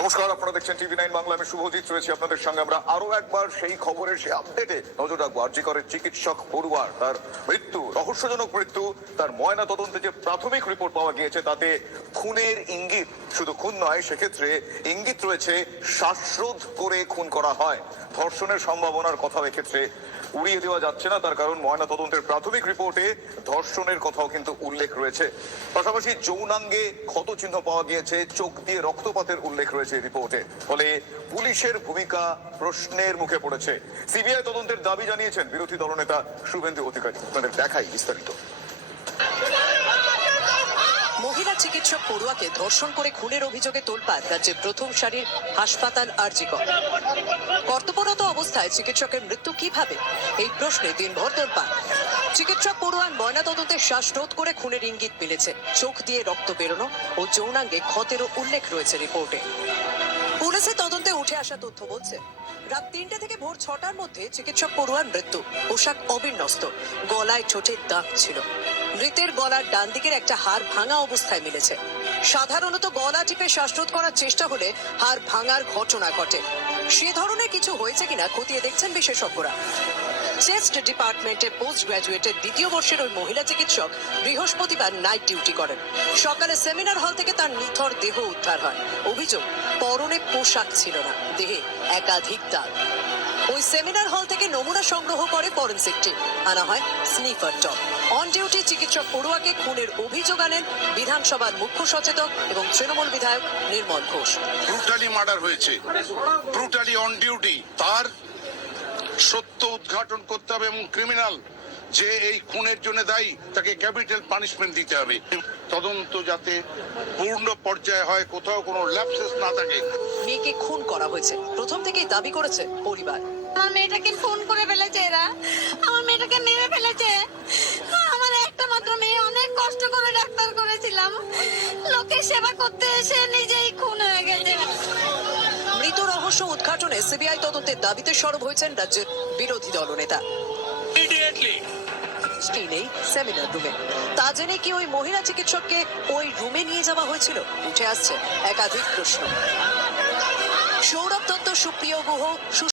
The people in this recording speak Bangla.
নমস্কার, আপনারা দেখছেন টিভি9 বাংলা। আমি শুভজিৎ রয়েছি আপনাদের সঙ্গে। আমরা আরো একবার সেই খবরের সেই আপডেটে নজর রাখবো। আরজি করের চিকিৎসক পড়ুয়ার তার মৃত্যু, রহস্যজনক মৃত্যু। তার ময়না তদন্তে যে প্রাথমিক রিপোর্ট পাওয়া গিয়েছে তাতে খুনের ইঙ্গিত, শুধু খুন নয়, সেক্ষেত্রে ইঙ্গিত রয়েছে শ্বাসরোধ করে খুন করা হয়। ধর্ষণের সম্ভাবনার কথাও এক্ষেত্রে উড়িয়ে দেওয়া যাচ্ছে না, তার কারণ ময়না তদন্তের প্রাথমিক রিপোর্টে ধর্ষণের কথাও কিন্তু উল্লেখ রয়েছে। পাশাপাশি যৌনাঙ্গে ক্ষত চিহ্ন পাওয়া গিয়েছে, চোখ দিয়ে রক্তপাতের উল্লেখ রয়েছে রিপোর্টে। ফলে পুলিশের ভূমিকা প্রশ্নের মুখে পড়েছে। সিবিআই তদন্তের দাবি জানিয়েছেন বিরোধী দলনেতা শুভেন্দু অধিকারী। আপনাদের দেখাই বিস্তারিত। মহিলা চিকিৎসক পড়ুয়াকে ধর্ষণ করে খুনের অভিযোগে তোলপাড় রাজ্যের প্রথম সারির হাসপাতাল আরজি কর। কর্তব্যরত অবস্থায় চিকিৎসকের মৃত্যু কিভাবে, এই প্রশ্নে দিনভর তোলপাড়। চিকিৎসক পড়ুয়ার ময়নাতদন্তে শ্বাসরোধ করে খুনের ইঙ্গিত মিলেছে, চোখ দিয়ে রক্ত বেরোনো ও যৌনাঙ্গে ক্ষতেরও উল্লেখ রয়েছে রিপোর্টে। পুলিশের তদন্তে উঠে আসা তথ্য বলছে, রাত 3টে থেকে ভোর 6টার মধ্যে চিকিৎসক পড়ুয়ার মৃত্যু। পোশাক অবিন্যস্ত, গলায় ছোটে দাগ ছিল। মৃতের গলার ডান দিকের একটা হাড় ভাঙা অবস্থায় মিলেছে। সাধারণত গলা টিপে শ্বাসরোধ করার চেষ্টা হলে হাড় ভাঙার ঘটনা ঘটে। সে ধরনের কিছু হয়েছে কিনা খতিয়ে দেখছেন বিশেষজ্ঞরা। চেস্ট ডিপার্টমেন্টে পোস্ট গ্রাজুয়েটের দ্বিতীয় বর্ষের ওই মহিলা চিকিৎসক বৃহস্পতিবার নাইট ডিউটি করেন। সকালে সেমিনার হল থেকে তার নিথর দেহ উদ্ধার হয়। অভিযোগ, পরনে পোশাক ছিল না, দেহে একাধিক দাগ। ওই সেমিনার হল থেকে নমুনা সংগ্রহ করে ফরেনসিক টিম, আনা হয় স্নিফার ডগ। অন ডিউটি চিকিৎসক পড়ুয়াকে খুনের অভিযোগ আনেন বিধানসভার মুখ্য সচেতক এবং তৃণমূল বিধায়ক নির্মল ঘোষ। ব্রুটালি মার্ডার হয়েছে, ব্রুটালি অন ডিউটি। তার সত্য উদ্ঘাটন করতে হবে এবং ক্রিমিনাল যে এই খুনের জন্য দায়ী তাকে ক্যাপিটাল পানিশমেন্ট দিতে হবে। তদন্ত যাতে পূর্ণ পর্যায়ে হয়, কোথাও কোনো ল্যাপসেস না থাকে। মেয়েকে খুন করা হয়েছে প্রথম থেকেই দাবি করেছে পরিবার। আমার মেয়েটাকে ফোন করে ফেলেছে এরা, আমার মেয়েটাকে মেরে ফেলেছে। আমার একটা মাত্র মেয়ে, অনেক কষ্ট করে ডাক্তার করেছিলাম, লোকের সেবা করতে এসে নিজেই খুন হয়ে গেছে। মৃত রহস্য উদ্ঘাটনে সিবিআই তদন্তের দাবিতে সরব হয়েছেন রাজ্যের বিরোধী দলনেতা। নেই সেমিনার রুমে, তা জেনে কি ওই মহিলা চিকিৎসককে ওই রুমে নিয়ে যাওয়া হয়েছিল? উঠে আসছে একাধিক প্রশ্ন। সৌরভ দত্ত, সুপ্রিয় গুহ,